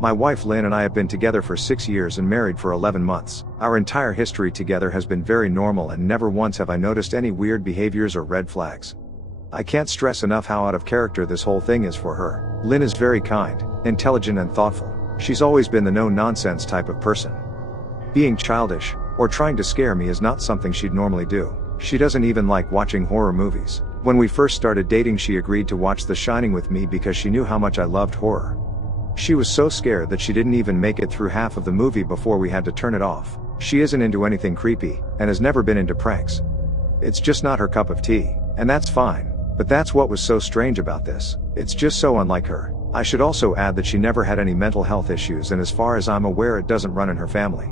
My wife Lynn and I have been together for 6 years and married for 11 months. Our entire history together has been very normal and never once have I noticed any weird behaviors or red flags. I can't stress enough how out of character this whole thing is for her. Lynn is very kind, intelligent and thoughtful. She's always been the no-nonsense type of person. Being childish, or trying to scare me is not something she'd normally do. She doesn't even like watching horror movies. When we first started dating she agreed to watch The Shining with me because she knew how much I loved horror. She was so scared that she didn't even make it through half of the movie before we had to turn it off. She isn't into anything creepy, and has never been into pranks. It's just not her cup of tea, and that's fine. But that's what was so strange about this. It's just so unlike her. I should also add that she never had any mental health issues, and as far as I'm aware it doesn't run in her family.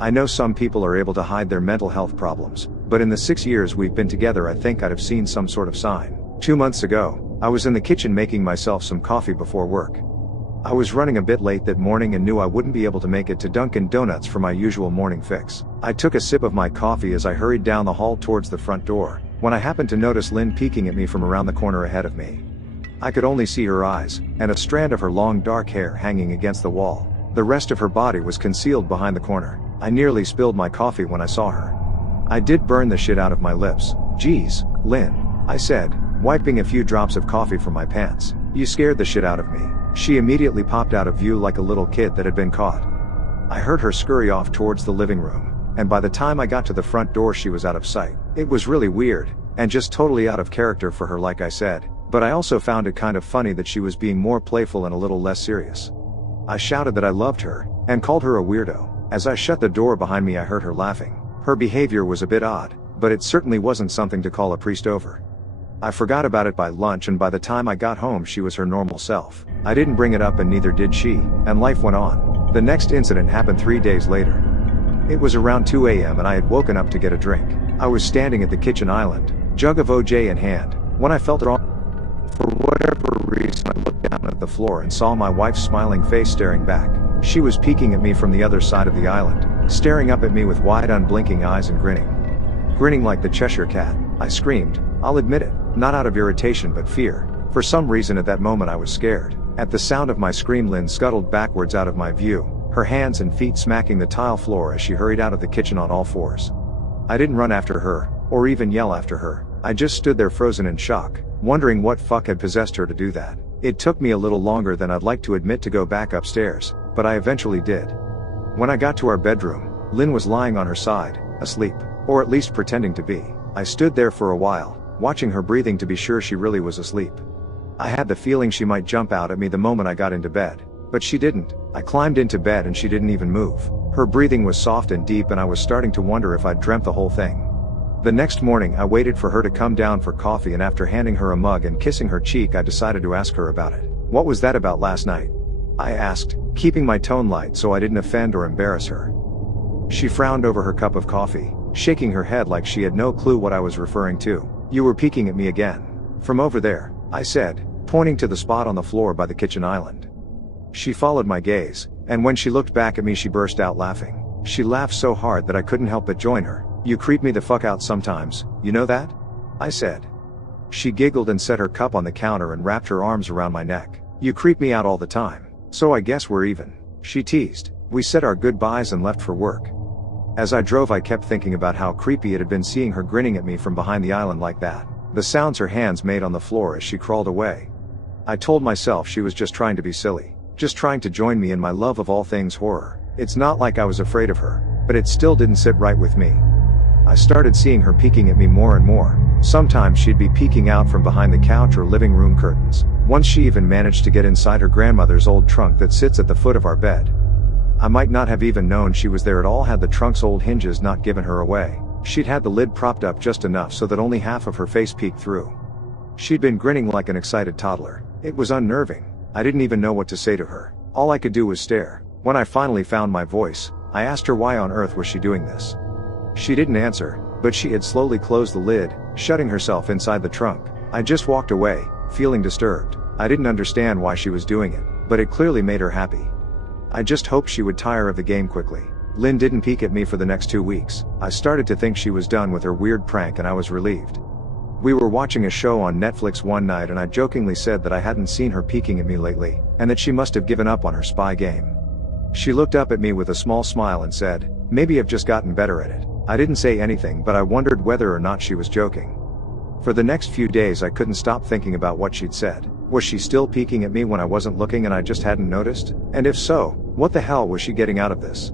I know some people are able to hide their mental health problems, but in the 6 years we've been together I think I'd have seen some sort of sign. 2 months ago, I was in the kitchen making myself some coffee before work. I was running a bit late that morning and knew I wouldn't be able to make it to Dunkin' Donuts for my usual morning fix. I took a sip of my coffee as I hurried down the hall towards the front door, when I happened to notice Lynn peeking at me from around the corner ahead of me. I could only see her eyes, and a strand of her long dark hair hanging against the wall. The rest of her body was concealed behind the corner. I nearly spilled my coffee when I saw her. I did burn the shit out of my lips. "Geez, Lynn," I said, wiping a few drops of coffee from my pants. "You scared the shit out of me." She immediately popped out of view like a little kid that had been caught. I heard her scurry off towards the living room, and by the time I got to the front door she was out of sight. It was really weird, and just totally out of character for her like I said, but I also found it kind of funny that she was being more playful and a little less serious. I shouted that I loved her, and called her a weirdo. As I shut the door behind me I heard her laughing. Her behavior was a bit odd, but it certainly wasn't something to call a priest over. I forgot about it by lunch, and by the time I got home she was her normal self. I didn't bring it up and neither did she, and life went on. The next incident happened 3 days later. It was around 2 a.m. and I had woken up to get a drink. I was standing at the kitchen island, jug of OJ in hand, when I felt wrong. For whatever reason I looked down at the floor and saw my wife's smiling face staring back. She was peeking at me from the other side of the island, staring up at me with wide unblinking eyes and grinning. Grinning like the Cheshire Cat. I screamed, I'll admit it, not out of irritation but fear. For some reason at that moment I was scared. At the sound of my scream Lynn scuttled backwards out of my view, her hands and feet smacking the tile floor as she hurried out of the kitchen on all fours. I didn't run after her, or even yell after her. I just stood there frozen in shock, wondering what fuck had possessed her to do that. It took me a little longer than I'd like to admit to go back upstairs, but I eventually did. When I got to our bedroom, Lynn was lying on her side, asleep, or at least pretending to be. I stood there for a while, watching her breathing to be sure she really was asleep. I had the feeling she might jump out at me the moment I got into bed, but she didn't. I climbed into bed and she didn't even move. Her breathing was soft and deep and I was starting to wonder if I'd dreamt the whole thing. The next morning I waited for her to come down for coffee, and after handing her a mug and kissing her cheek I decided to ask her about it. "What was that about last night?" I asked, keeping my tone light so I didn't offend or embarrass her. She frowned over her cup of coffee, shaking her head like she had no clue what I was referring to. "You were peeking at me again. From over there," I said, pointing to the spot on the floor by the kitchen island. She followed my gaze, and when she looked back at me she burst out laughing. She laughed so hard that I couldn't help but join her. "You creep me the fuck out sometimes, you know that?" I said. She giggled and set her cup on the counter and wrapped her arms around my neck. "You creep me out all the time. So I guess we're even," she teased. We said our goodbyes and left for work. As I drove I kept thinking about how creepy it had been seeing her grinning at me from behind the island like that. The sounds her hands made on the floor as she crawled away. I told myself she was just trying to be silly, just trying to join me in my love of all things horror. It's not like I was afraid of her, but it still didn't sit right with me. I started seeing her peeking at me more and more. Sometimes she'd be peeking out from behind the couch or living room curtains. Once she even managed to get inside her grandmother's old trunk that sits at the foot of our bed. I might not have even known she was there at all had the trunk's old hinges not given her away. She'd had the lid propped up just enough so that only half of her face peeked through. She'd been grinning like an excited toddler. It was unnerving. I didn't even know what to say to her. All I could do was stare. When I finally found my voice, I asked her why on earth was she doing this. She didn't answer, but she had slowly closed the lid, shutting herself inside the trunk. I just walked away, feeling disturbed. I didn't understand why she was doing it, but it clearly made her happy. I just hoped she would tire of the game quickly. Lynn didn't peek at me for the next 2 weeks. I started to think she was done with her weird prank and I was relieved. We were watching a show on Netflix one night and I jokingly said that I hadn't seen her peeking at me lately, and that she must have given up on her spy game. She looked up at me with a small smile and said, "Maybe I've just gotten better at it." I didn't say anything, but I wondered whether or not she was joking. For the next few days I couldn't stop thinking about what she'd said. Was she still peeking at me when I wasn't looking and I just hadn't noticed? And if so, what the hell was she getting out of this?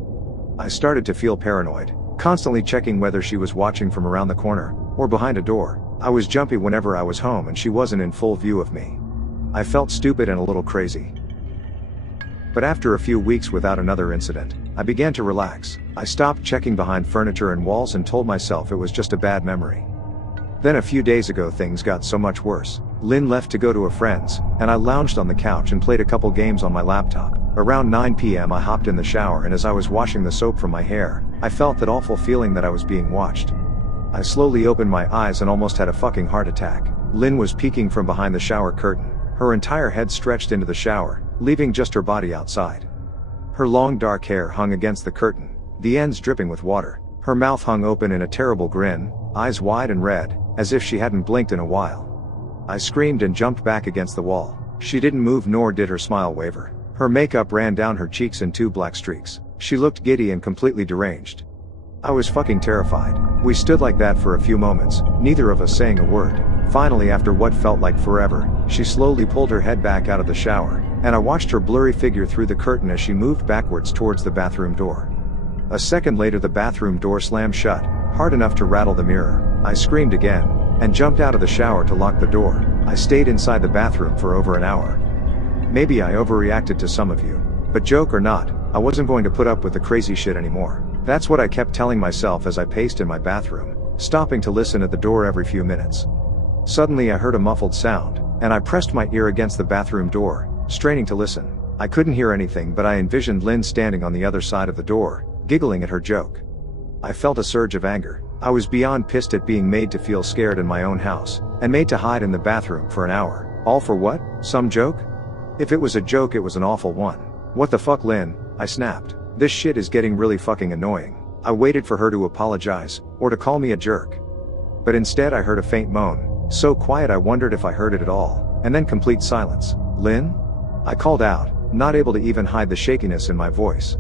I started to feel paranoid, constantly checking whether she was watching from around the corner, or behind a door. I was jumpy whenever I was home and she wasn't in full view of me. I felt stupid and a little crazy. But after a few weeks without another incident, I began to relax. I stopped checking behind furniture and walls and told myself it was just a bad memory. Then a few days ago things got so much worse. Lynn left to go to a friend's, and I lounged on the couch and played a couple games on my laptop. Around 9 p.m. I hopped in the shower, and as I was washing the soap from my hair, I felt that awful feeling that I was being watched. I slowly opened my eyes and almost had a fucking heart attack. Lynn was peeking from behind the shower curtain, her entire head stretched into the shower, leaving just her body outside. Her long dark hair hung against the curtain, the ends dripping with water. Her mouth hung open in a terrible grin, eyes wide and red, as if she hadn't blinked in a while. I screamed and jumped back against the wall. She didn't move, nor did her smile waver. Her makeup ran down her cheeks in 2 black streaks. She looked giddy and completely deranged. I was fucking terrified. We stood like that for a few moments, neither of us saying a word. Finally, after what felt like forever, she slowly pulled her head back out of the shower, and I watched her blurry figure through the curtain as she moved backwards towards the bathroom door. A second later the bathroom door slammed shut, hard enough to rattle the mirror. I screamed again, and jumped out of the shower to lock the door. I stayed inside the bathroom for over an hour. Maybe I overreacted to some of you, but joke or not, I wasn't going to put up with the crazy shit anymore. That's what I kept telling myself as I paced in my bathroom, stopping to listen at the door every few minutes. Suddenly I heard a muffled sound, and I pressed my ear against the bathroom door, straining to listen. I couldn't hear anything, but I envisioned Lynn standing on the other side of the door, giggling at her joke. I felt a surge of anger. I was beyond pissed at being made to feel scared in my own house, and made to hide in the bathroom for an hour. All for what? Some joke? If it was a joke, it was an awful one. What the fuck, Lynn? I snapped. This shit is getting really fucking annoying. I waited for her to apologize, or to call me a jerk. But instead I heard a faint moan, so quiet I wondered if I heard it at all, and then complete silence. Lynn? I called out, not able to even hide the shakiness in my voice.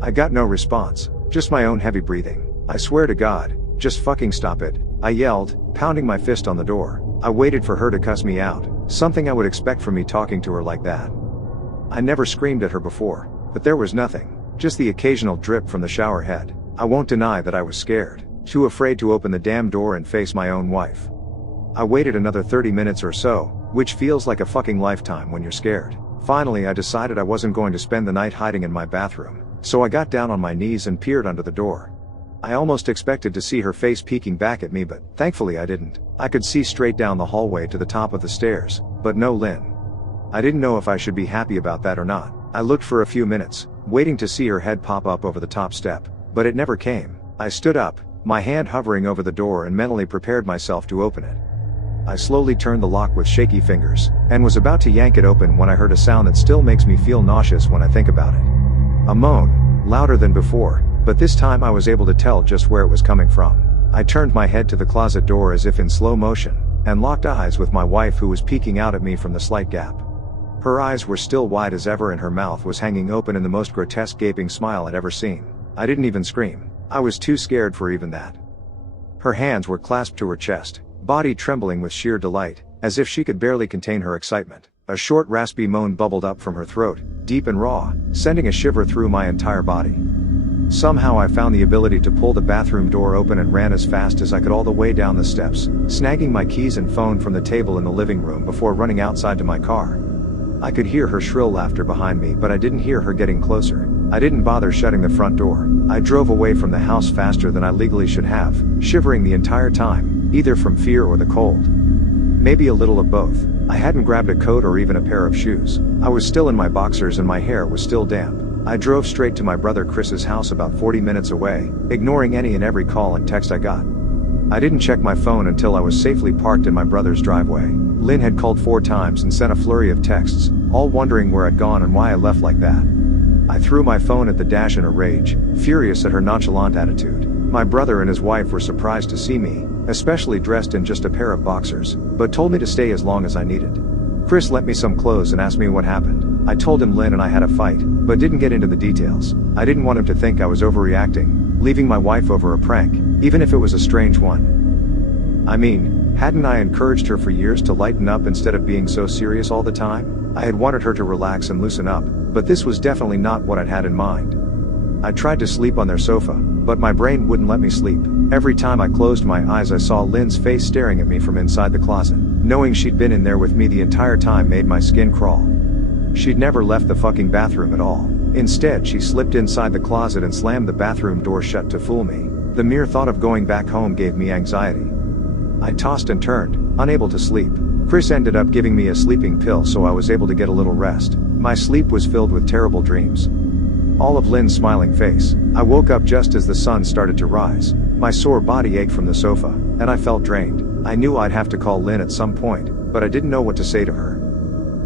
I got no response, just my own heavy breathing. I swear to God, just fucking stop it, I yelled, pounding my fist on the door. I waited for her to cuss me out, something I would expect from me talking to her like that. I never screamed at her before, but there was nothing, just the occasional drip from the shower head. I won't deny that I was scared, too afraid to open the damn door and face my own wife. I waited another 30 minutes or so, which feels like a fucking lifetime when you're scared. Finally I decided I wasn't going to spend the night hiding in my bathroom, so I got down on my knees and peered under the door. I almost expected to see her face peeking back at me, but thankfully I didn't. I could see straight down the hallway to the top of the stairs, but no Lynn. I didn't know if I should be happy about that or not. I looked for a few minutes, waiting to see her head pop up over the top step, but it never came. I stood up, my hand hovering over the door, and mentally prepared myself to open it. I slowly turned the lock with shaky fingers, and was about to yank it open when I heard a sound that still makes me feel nauseous when I think about it. A moan, louder than before, but this time I was able to tell just where it was coming from. I turned my head to the closet door as if in slow motion, and locked eyes with my wife, who was peeking out at me from the slight gap. Her eyes were still wide as ever and her mouth was hanging open in the most grotesque gaping smile I'd ever seen. I didn't even scream. I was too scared for even that. Her hands were clasped to her chest, body trembling with sheer delight, as if she could barely contain her excitement. A short raspy moan bubbled up from her throat, deep and raw, sending a shiver through my entire body. Somehow I found the ability to pull the bathroom door open and ran as fast as I could all the way down the steps, snagging my keys and phone from the table in the living room before running outside to my car. I could hear her shrill laughter behind me, but I didn't hear her getting closer. I didn't bother shutting the front door. I drove away from the house faster than I legally should have, shivering the entire time, either from fear or the cold. Maybe a little of both. I hadn't grabbed a coat or even a pair of shoes. I was still in my boxers and my hair was still damp. I drove straight to my brother Chris's house about 40 minutes away, ignoring any and every call and text I got. I didn't check my phone until I was safely parked in my brother's driveway. Lynn had called 4 times and sent a flurry of texts, all wondering where I'd gone and why I left like that. I threw my phone at the dash in a rage, furious at her nonchalant attitude. My brother and his wife were surprised to see me, especially dressed in just a pair of boxers, but told me to stay as long as I needed. Chris lent me some clothes and asked me what happened. I told him Lynn and I had a fight, but didn't get into the details. I didn't want him to think I was overreacting, leaving my wife over a prank, even if it was a strange one. I mean, hadn't I encouraged her for years to lighten up instead of being so serious all the time? I had wanted her to relax and loosen up, but this was definitely not what I'd had in mind. I tried to sleep on their sofa, but my brain wouldn't let me sleep. Every time I closed my eyes I saw Lynn's face staring at me from inside the closet. Knowing she'd been in there with me the entire time made my skin crawl. She'd never left the fucking bathroom at all. Instead, she slipped inside the closet and slammed the bathroom door shut to fool me. The mere thought of going back home gave me anxiety. I tossed and turned, unable to sleep. Chris ended up giving me a sleeping pill so I was able to get a little rest. My sleep was filled with terrible dreams. All of Lynn's smiling face. I woke up just as the sun started to rise. My sore body ached from the sofa, and I felt drained. I knew I'd have to call Lynn at some point, but I didn't know what to say to her.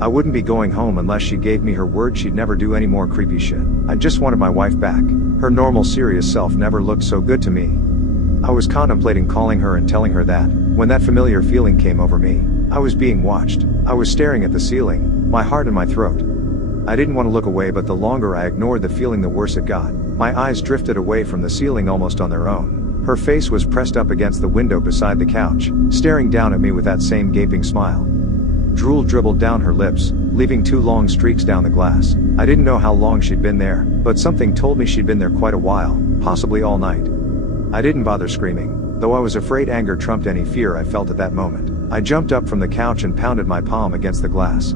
I wouldn't be going home unless she gave me her word she'd never do any more creepy shit. I just wanted my wife back. Her normal serious self never looked so good to me. I was contemplating calling her and telling her that, when that familiar feeling came over me. I was being watched. I was staring at the ceiling, my heart in my throat. I didn't want to look away, but the longer I ignored the feeling the worse it got. My eyes drifted away from the ceiling almost on their own. Her face was pressed up against the window beside the couch, staring down at me with that same gaping smile. Drool dribbled down her lips, leaving 2 long streaks down the glass. I didn't know how long she'd been there, but something told me she'd been there quite a while, possibly all night. I didn't bother screaming, though I was afraid anger trumped any fear I felt at that moment. I jumped up from the couch and pounded my palm against the glass.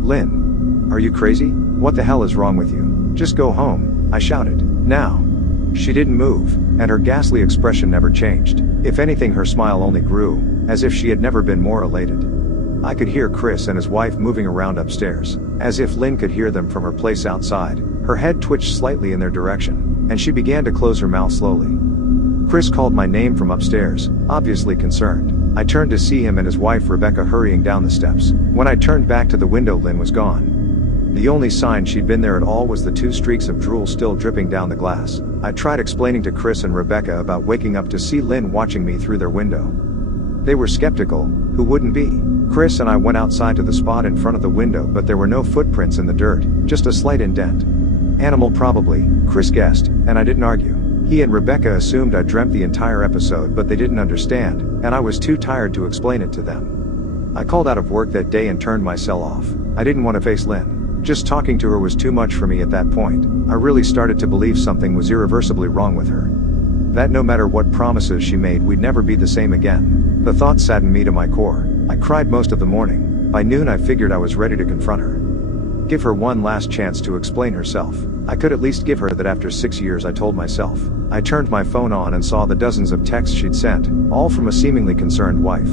"Lynn, are you crazy? What the hell is wrong with you? Just go home," I shouted. "Now." She didn't move, and her ghastly expression never changed. If anything, her smile only grew, as if she had never been more elated. I could hear Chris and his wife moving around upstairs, as if Lynn could hear them from her place outside. Her head twitched slightly in their direction, and she began to close her mouth slowly. Chris called my name from upstairs, obviously concerned. I turned to see him and his wife Rebecca hurrying down the steps. When I turned back to the window, Lynn was gone. The only sign she'd been there at all was the 2 streaks of drool still dripping down the glass. I tried explaining to Chris and Rebecca about waking up to see Lynn watching me through their window. They were skeptical. Who wouldn't be? Chris and I went outside to the spot in front of the window, but there were no footprints in the dirt, just a slight indent. Animal probably, Chris guessed, and I didn't argue. He and Rebecca assumed I dreamt the entire episode, but they didn't understand, and I was too tired to explain it to them. I called out of work that day and turned my cell off. I didn't want to face Lynn. Just talking to her was too much for me at that point. I really started to believe something was irreversibly wrong with her. That no matter what promises she made, we'd never be the same again. The thought saddened me to my core. I cried most of the morning. By noon I figured I was ready to confront her. Give her one last chance to explain herself. I could at least give her that after 6 years, I told myself. I turned my phone on and saw the dozens of texts she'd sent, all from a seemingly concerned wife.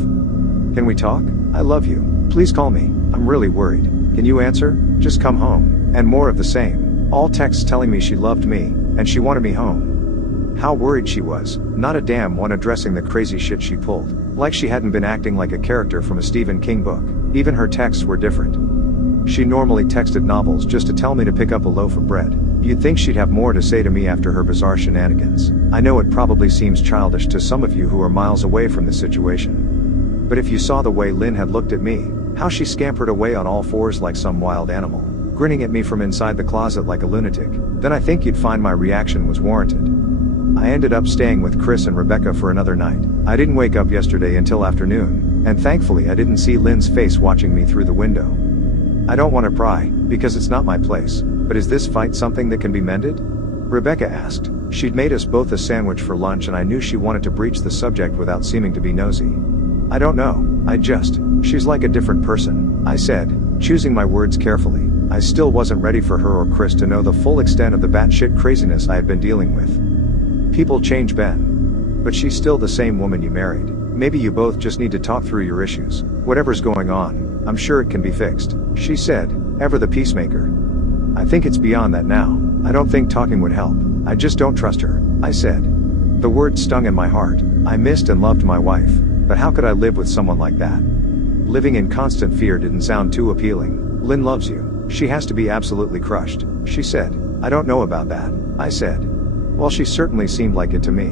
"Can we talk? I love you. Please call me. I'm really worried. Can you answer? Just come home." And more of the same. All texts telling me she loved me, and she wanted me home. How worried she was. Not a damn one addressing the crazy shit she pulled. Like she hadn't been acting like a character from a Stephen King book. Even her texts were different. She normally texted novels just to tell me to pick up a loaf of bread. You'd think she'd have more to say to me after her bizarre shenanigans. I know it probably seems childish to some of you who are miles away from this situation. But if you saw the way Lynn had looked at me, how she scampered away on all fours like some wild animal, grinning at me from inside the closet like a lunatic, then I think you'd find my reaction was warranted. I ended up staying with Chris and Rebecca for another night. I didn't wake up yesterday until afternoon, and thankfully I didn't see Lynn's face watching me through the window. I don't want to pry, because it's not my place, but is this fight something that can be mended? Rebecca asked. She'd made us both a sandwich for lunch, and I knew she wanted to breach the subject without seeming to be nosy. I don't know, she's like a different person, I said, choosing my words carefully. I still wasn't ready for her or Chris to know the full extent of the batshit craziness I had been dealing with. People change, Ben. But she's still the same woman you married. Maybe you both just need to talk through your issues. Whatever's going on, I'm sure it can be fixed, she said, ever the peacemaker. I think it's beyond that now. I don't think talking would help. I just don't trust her, I said. The words stung in my heart. I missed and loved my wife, but how could I live with someone like that? Living in constant fear didn't sound too appealing. Lynn loves you. She has to be absolutely crushed, she said. I don't know about that, I said. Well, she certainly seemed like it to me.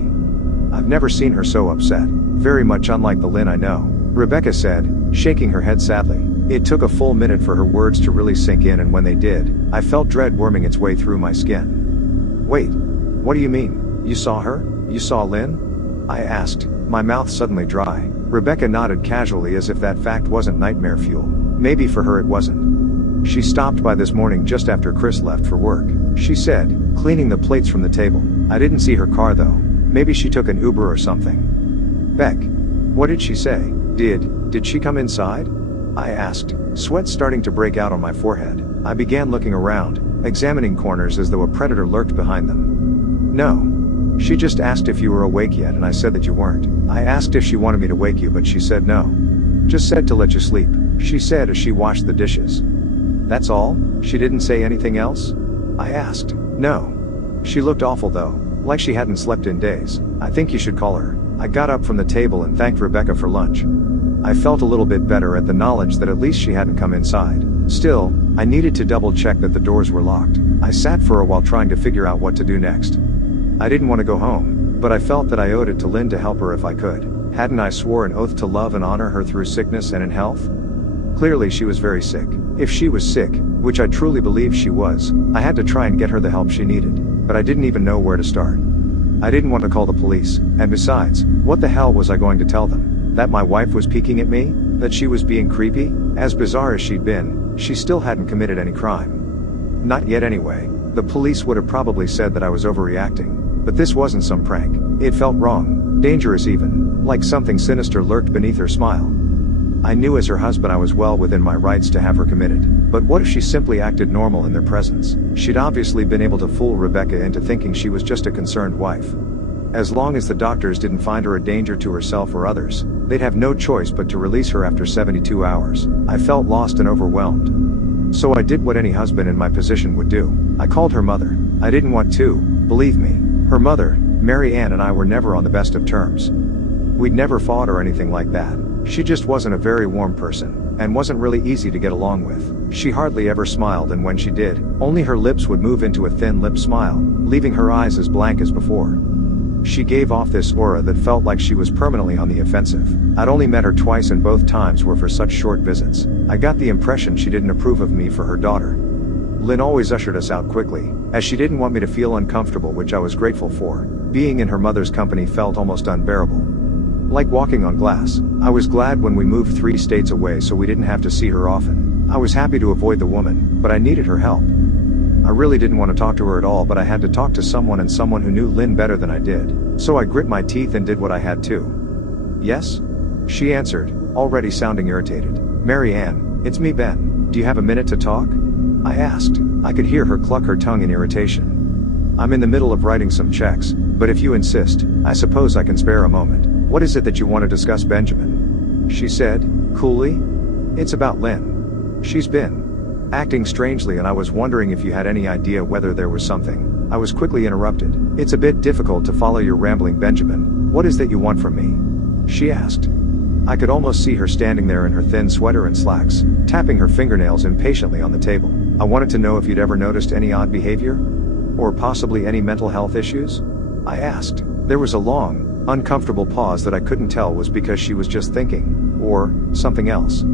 I've never seen her so upset. very much unlike the Lynn I know," Rebecca said, shaking her head sadly. It took a full minute for her words to really sink in, and when they did, I felt dread worming its way through my skin. "Wait, what do you mean? You saw her? You saw Lynn?" I asked, my mouth suddenly dry. Rebecca nodded casually as if that fact wasn't nightmare fuel. Maybe for her it wasn't. "She stopped by this morning just after Chris left for work," she said, cleaning the plates from the table. "I didn't see her car though. Maybe she took an Uber or something." "Beck, what did she say? Did she come inside?" I asked, sweat starting to break out on my forehead. I began looking around, examining corners as though a predator lurked behind them. "No. She just asked if you were awake yet, and I said that you weren't. I asked if she wanted me to wake you, but she said no. Just said to let you sleep," she said as she washed the dishes. "That's all? She didn't say anything else?" I asked. "No. She looked awful though, like she hadn't slept in days. I think you should call her." I got up from the table and thanked Rebecca for lunch. I felt a little bit better at the knowledge that at least she hadn't come inside. Still, I needed to double check that the doors were locked. I sat for a while trying to figure out what to do next. I didn't want to go home, but I felt that I owed it to Lynn to help her if I could. Hadn't I swore an oath to love and honor her through sickness and in health? Clearly she was very sick. If she was sick, which I truly believe she was, I had to try and get her the help she needed. But I didn't even know where to start. I didn't want to call the police, and besides, what the hell was I going to tell them? That my wife was peeking at me? That she was being creepy? As bizarre as she'd been, she still hadn't committed any crime. Not yet anyway. The police would have probably said that I was overreacting. But this wasn't some prank. It felt wrong, dangerous even, like something sinister lurked beneath her smile. I knew as her husband I was well within my rights to have her committed. But what if she simply acted normal in their presence? She'd obviously been able to fool Rebecca into thinking she was just a concerned wife. As long as the doctors didn't find her a danger to herself or others, they'd have no choice but to release her after 72 hours. I felt lost and overwhelmed. So I did what any husband in my position would do. I called her mother. I didn't want to, believe me. Her mother, Mary Ann, and I were never on the best of terms. We'd never fought or anything like that. She just wasn't a very warm person, and wasn't really easy to get along with. She hardly ever smiled, and when she did, only her lips would move into a thin lip smile, leaving her eyes as blank as before. She gave off this aura that felt like she was permanently on the offensive. I'd only met her twice, and both times were for such short visits. I got the impression she didn't approve of me for her daughter. Lynn always ushered us out quickly, as she didn't want me to feel uncomfortable, which I was grateful for. Being in her mother's company felt almost unbearable. Like walking on glass. I was glad when we moved 3 states away so we didn't have to see her often. I was happy to avoid the woman, but I needed her help. I really didn't want to talk to her at all, but I had to talk to someone, and someone who knew Lynn better than I did. So I grit my teeth and did what I had to. "Yes?" she answered, already sounding irritated. "Mary Ann, it's me, Ben. Do you have a minute to talk?" I asked. I could hear her cluck her tongue in irritation. "I'm in the middle of writing some checks, but if you insist, I suppose I can spare a moment." "What is it that you want to discuss, Benjamin?" she said, coolly. "It's about Lynn. She's been acting strangely, and I was wondering if you had any idea whether there was something." I was quickly interrupted. "It's a bit difficult to follow your rambling, Benjamin. What is that you want from me?" she asked. I could almost see her standing there in her thin sweater and slacks, tapping her fingernails impatiently on the table. "I wanted to know if you'd ever noticed any odd behavior? Or possibly any mental health issues?" I asked. There was a long, uncomfortable pause that I couldn't tell was because she was just thinking, or something else.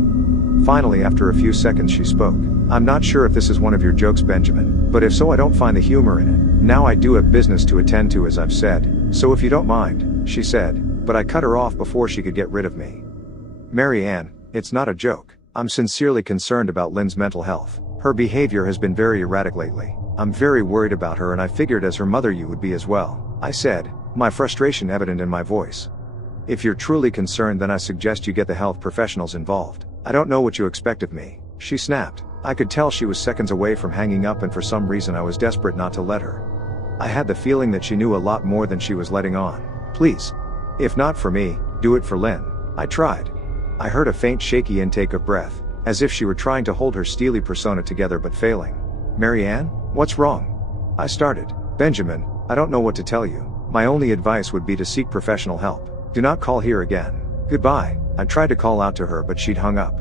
Finally, after a few seconds, she spoke. "I'm not sure if this is one of your jokes, Benjamin, but if so, I don't find the humor in it. Now I do have business to attend to, as I've said, so if you don't mind," she said, but I cut her off before she could get rid of me. "Mary Ann, it's not a joke. I'm sincerely concerned about Lynn's mental health. Her behavior has been very erratic lately. I'm very worried about her, and I figured as her mother you would be as well," I said, my frustration evident in my voice. "If you're truly concerned, then I suggest you get the health professionals involved. I don't know what you expect of me," she snapped. I could tell she was seconds away from hanging up, and for some reason I was desperate not to let her. I had the feeling that she knew a lot more than she was letting on. "Please. If not for me, do it for Lynn." I tried. I heard a faint shaky intake of breath, as if she were trying to hold her steely persona together but failing. "Mary Ann, what's wrong?" I started. "Benjamin, I don't know what to tell you. My only advice would be to seek professional help. Do not call here again. Goodbye." I tried to call out to her, but she'd hung up.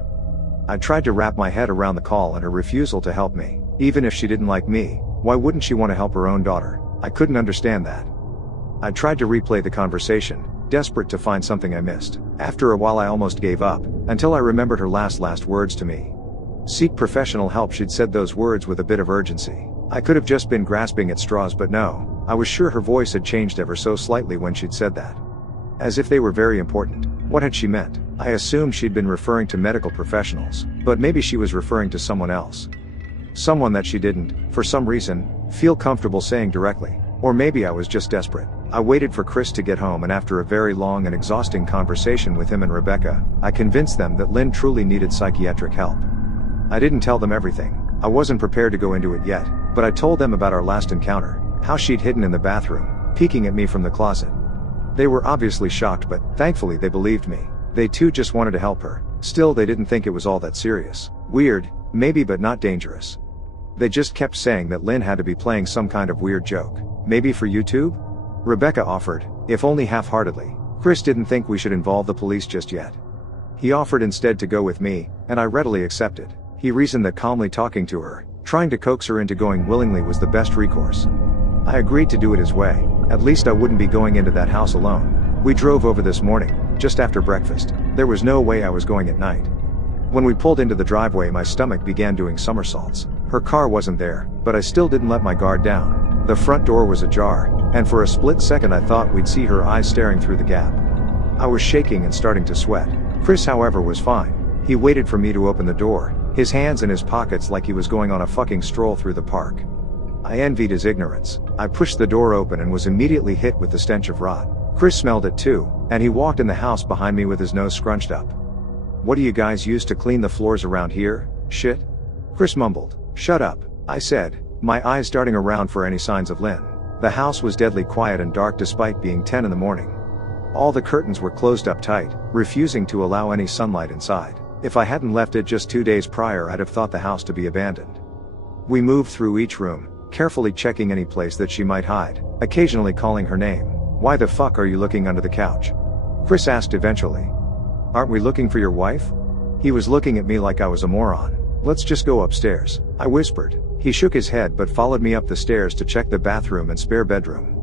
I tried to wrap my head around the call and her refusal to help me. Even if she didn't like me, why wouldn't she want to help her own daughter? I couldn't understand that. I tried to replay the conversation, desperate to find something I missed. After a while I almost gave up, until I remembered her last words to me. Seek professional help. She'd said those words with a bit of urgency. I could have just been grasping at straws, but no, I was sure her voice had changed ever so slightly when she'd said that. As if they were very important. What had she meant? I assumed she'd been referring to medical professionals, but maybe she was referring to someone else. Someone that she didn't, for some reason, feel comfortable saying directly. Or maybe I was just desperate. I waited for Chris to get home, and after a very long and exhausting conversation with him and Rebecca, I convinced them that Lynn truly needed psychiatric help. I didn't tell them everything. I wasn't prepared to go into it yet, but I told them about our last encounter, how she'd hidden in the bathroom, peeking at me from the closet. They were obviously shocked, but thankfully they believed me. They too just wanted to help her. Still, they didn't think it was all that serious. Weird, maybe, but not dangerous. They just kept saying that Lynn had to be playing some kind of weird joke. Maybe for YouTube? Rebecca offered, if only half-heartedly. Chris didn't think we should involve the police just yet. He offered instead to go with me, and I readily accepted. He reasoned that calmly talking to her, trying to coax her into going willingly, was the best recourse. I agreed to do it his way. At least I wouldn't be going into that house alone. We drove over this morning, just after breakfast. There was no way I was going at night. When we pulled into the driveway, my stomach began doing somersaults. Her car wasn't there, but I still didn't let my guard down. The front door was ajar, and for a split second I thought we'd see her eyes staring through the gap. I was shaking and starting to sweat. Chris, however, was fine. He waited for me to open the door, his hands in his pockets like he was going on a fucking stroll through the park. I envied his ignorance. I pushed the door open and was immediately hit with the stench of rot. Chris smelled it too, and he walked in the house behind me with his nose scrunched up. What do you guys use to clean the floors around here? Shit? Chris mumbled. Shut up, I said, my eyes darting around for any signs of Lynn. The house was deadly quiet and dark despite being 10 in the morning. All the curtains were closed up tight, refusing to allow any sunlight inside. If I hadn't left it just 2 days prior, I'd have thought the house to be abandoned. We moved through each room, carefully checking any place that she might hide, occasionally calling her name. Why the fuck are you looking under the couch? Chris asked eventually. Aren't we looking for your wife? He was looking at me like I was a moron. Let's just go upstairs, I whispered. He shook his head but followed me up the stairs to check the bathroom and spare bedroom.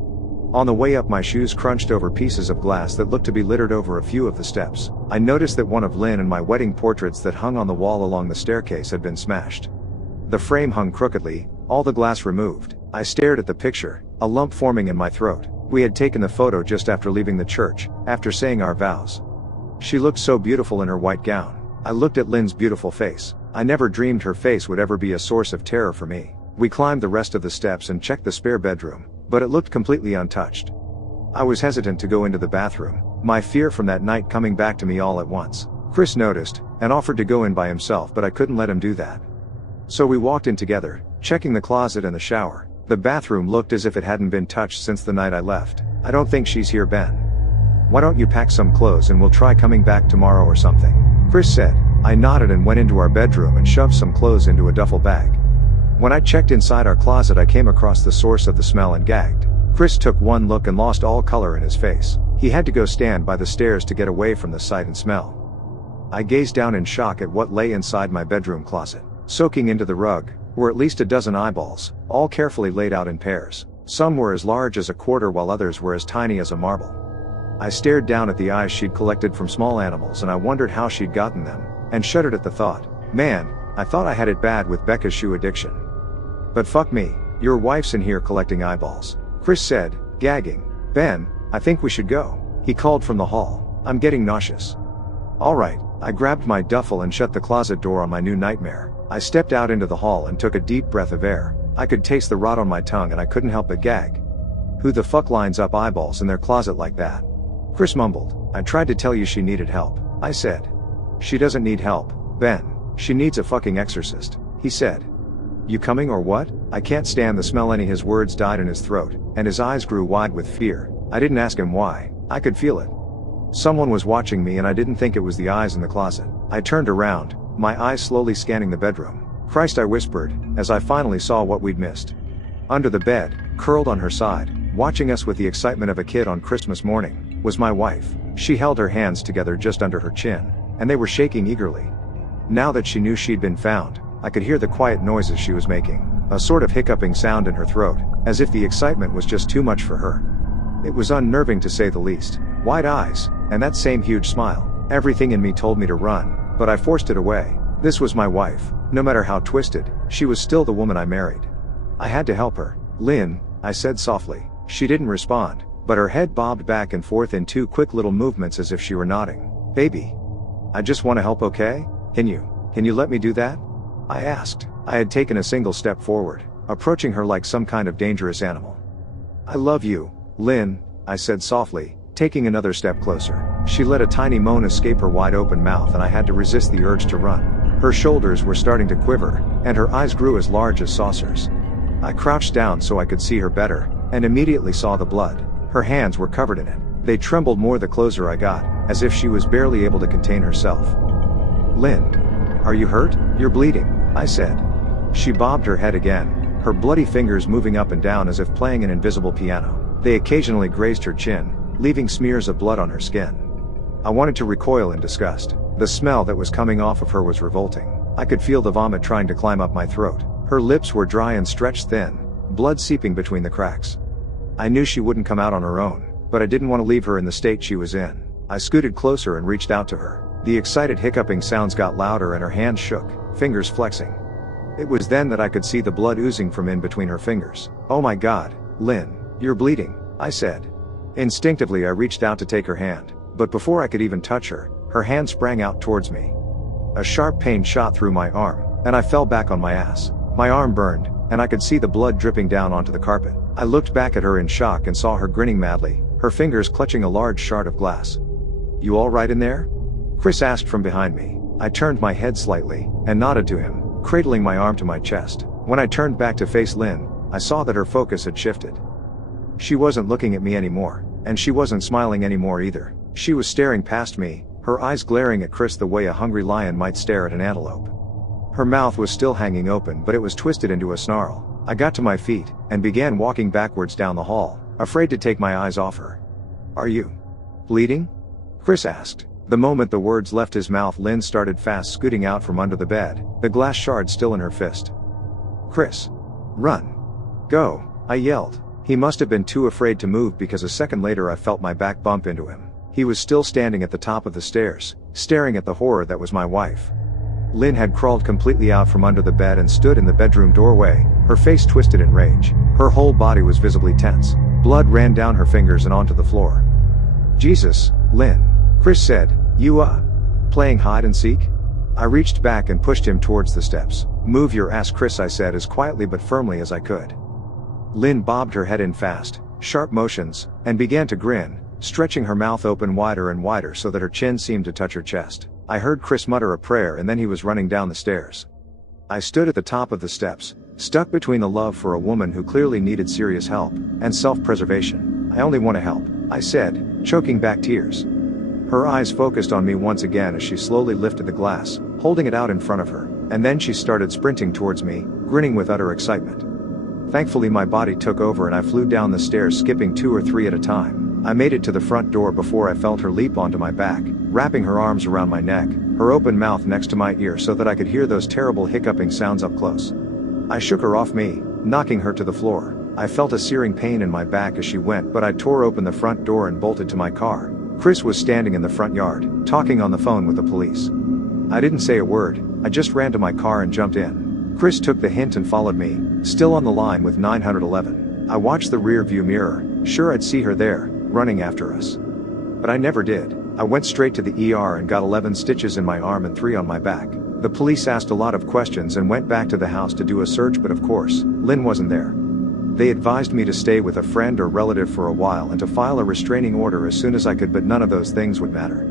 On the way up, my shoes crunched over pieces of glass that looked to be littered over a few of the steps. I noticed that one of Lynn and my wedding portraits that hung on the wall along the staircase had been smashed. The frame hung crookedly, all the glass removed. I stared at the picture, a lump forming in my throat. We had taken the photo just after leaving the church, after saying our vows. She looked so beautiful in her white gown. I looked at Lynn's beautiful face. I never dreamed her face would ever be a source of terror for me. We climbed the rest of the steps and checked the spare bedroom, but it looked completely untouched. I was hesitant to go into the bathroom, my fear from that night coming back to me all at once. Chris noticed, and offered to go in by himself, but I couldn't let him do that. So we walked in together, checking the closet and the shower. The bathroom looked as if it hadn't been touched since the night I left. I don't think she's here, Ben. Why don't you pack some clothes and we'll try coming back tomorrow or something? Chris said. I nodded and went into our bedroom and shoved some clothes into a duffel bag. When I checked inside our closet, I came across the source of the smell and gagged. Chris took one look and lost all color in his face. He had to go stand by the stairs to get away from the sight and smell. I gazed down in shock at what lay inside my bedroom closet. Soaking into the rug were at least a dozen eyeballs, all carefully laid out in pairs. Some were as large as a quarter while others were as tiny as a marble. I stared down at the eyes she'd collected from small animals, and I wondered how she'd gotten them, and shuddered at the thought. Man, I thought I had it bad with Becca's shoe addiction. But fuck me, your wife's in here collecting eyeballs. Chris said, gagging. Ben, I think we should go. He called from the hall. I'm getting nauseous. Alright, I grabbed my duffel and shut the closet door on my new nightmare. I stepped out into the hall and took a deep breath of air. I could taste the rot on my tongue and I couldn't help but gag. Who the fuck lines up eyeballs in their closet like that? Chris mumbled. I tried to tell you she needed help, I said. She doesn't need help, Ben. She needs a fucking exorcist, he said. You coming or what? I can't stand the smell. His words died in his throat, and his eyes grew wide with fear. I didn't ask him why. I could feel it. Someone was watching me and I didn't think it was the eyes in the closet. I turned around, my eyes slowly scanning the bedroom. Christ, I whispered, as I finally saw what we'd missed. Under the bed, curled on her side, watching us with the excitement of a kid on Christmas morning, was my wife. She held her hands together just under her chin, and they were shaking eagerly. Now that she knew she'd been found, I could hear the quiet noises she was making, a sort of hiccuping sound in her throat, as if the excitement was just too much for her. It was unnerving to say the least. wide eyes, and that same huge smile. Everything in me told me to run, but I forced it away. This was my wife. No matter how twisted, she was still the woman I married. I had to help her. "Lynn," I said softly. She didn't respond, but her head bobbed back and forth in 2 quick little movements as if she were nodding. "Baby, I just want to help, okay? Can you let me do that?" I asked. I had taken a single step forward, approaching her like some kind of dangerous animal. "I love you, Lynn," I said softly, taking another step closer. She let a tiny moan escape her wide open mouth, and I had to resist the urge to run. Her shoulders were starting to quiver, and her eyes grew as large as saucers. I crouched down so I could see her better, and immediately saw the blood. Her hands were covered in it. They trembled more the closer I got, as if she was barely able to contain herself. "Lynn, are you hurt? You're bleeding," I said. She bobbed her head again, her bloody fingers moving up and down as if playing an invisible piano. They occasionally grazed her chin, leaving smears of blood on her skin. I wanted to recoil in disgust. The smell that was coming off of her was revolting. I could feel the vomit trying to climb up my throat. Her lips were dry and stretched thin, blood seeping between the cracks. I knew she wouldn't come out on her own, but I didn't want to leave her in the state she was in. I scooted closer and reached out to her. The excited hiccuping sounds got louder and her hands shook, fingers flexing. It was then that I could see the blood oozing from in between her fingers. "Oh my God, Lynn, you're bleeding," I said. Instinctively I reached out to take her hand, but before I could even touch her, her hand sprang out towards me. A sharp pain shot through my arm, and I fell back on my ass. My arm burned, and I could see the blood dripping down onto the carpet. I looked back at her in shock and saw her grinning madly, her fingers clutching a large shard of glass. "You all right in there?" Chris asked from behind me. I turned my head slightly, and nodded to him, cradling my arm to my chest. When I turned back to face Lynn, I saw that her focus had shifted. She wasn't looking at me anymore, and she wasn't smiling anymore either. She was staring past me, her eyes glaring at Chris the way a hungry lion might stare at an antelope. Her mouth was still hanging open, but it was twisted into a snarl. I got to my feet, and began walking backwards down the hall, afraid to take my eyes off her. "Are you bleeding?" Chris asked. The moment the words left his mouth, Lynn started fast scooting out from under the bed, the glass shard still in her fist. "Chris, run. Go," I yelled. He must have been too afraid to move, because a second later I felt my back bump into him. He was still standing at the top of the stairs, staring at the horror that was my wife. Lynn had crawled completely out from under the bed and stood in the bedroom doorway, her face twisted in rage. Her whole body was visibly tense. Blood ran down her fingers and onto the floor. "Jesus, Lynn," Chris said, "You, playing hide and seek?" I reached back and pushed him towards the steps. "Move your ass, Chris," I said as quietly but firmly as I could. Lynn bobbed her head in fast, sharp motions, and began to grin, stretching her mouth open wider and wider so that her chin seemed to touch her chest. I heard Chris mutter a prayer, and then he was running down the stairs. I stood at the top of the steps, stuck between the love for a woman who clearly needed serious help, and self-preservation. "I only want to help," I said, choking back tears. Her eyes focused on me once again as she slowly lifted the glass, holding it out in front of her, and then she started sprinting towards me, grinning with utter excitement. Thankfully my body took over and I flew down the stairs, skipping 2 or 3 at a time. I made it to the front door before I felt her leap onto my back, wrapping her arms around my neck, her open mouth next to my ear so that I could hear those terrible hiccuping sounds up close. I shook her off me, knocking her to the floor. I felt a searing pain in my back as she went, but I tore open the front door and bolted to my car. Chris was standing in the front yard, talking on the phone with the police. I didn't say a word, I just ran to my car and jumped in. Chris took the hint and followed me, still on the line with 911. I watched the rear view mirror, sure I'd see her there, running after us. But I never did. I went straight to the ER and got 11 stitches in my arm and 3 on my back. The police asked a lot of questions and went back to the house to do a search, but of course, Lynn wasn't there. They advised me to stay with a friend or relative for a while and to file a restraining order as soon as I could, but none of those things would matter.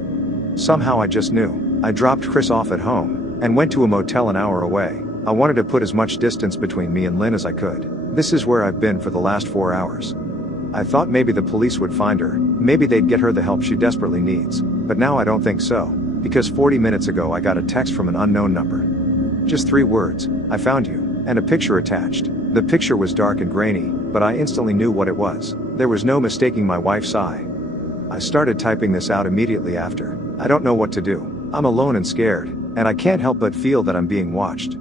Somehow I just knew. I dropped Chris off at home, and went to a motel an hour away. I wanted to put as much distance between me and Lynn as I could. This is where I've been for the last 4 hours. I thought maybe the police would find her, maybe they'd get her the help she desperately needs, but now I don't think so, because 40 minutes ago I got a text from an unknown number. Just 3 words, "I found you," and a picture attached. The picture was dark and grainy, but I instantly knew what it was. There was no mistaking my wife's eye. I started typing this out immediately after. I don't know what to do. I'm alone and scared, and I can't help but feel that I'm being watched.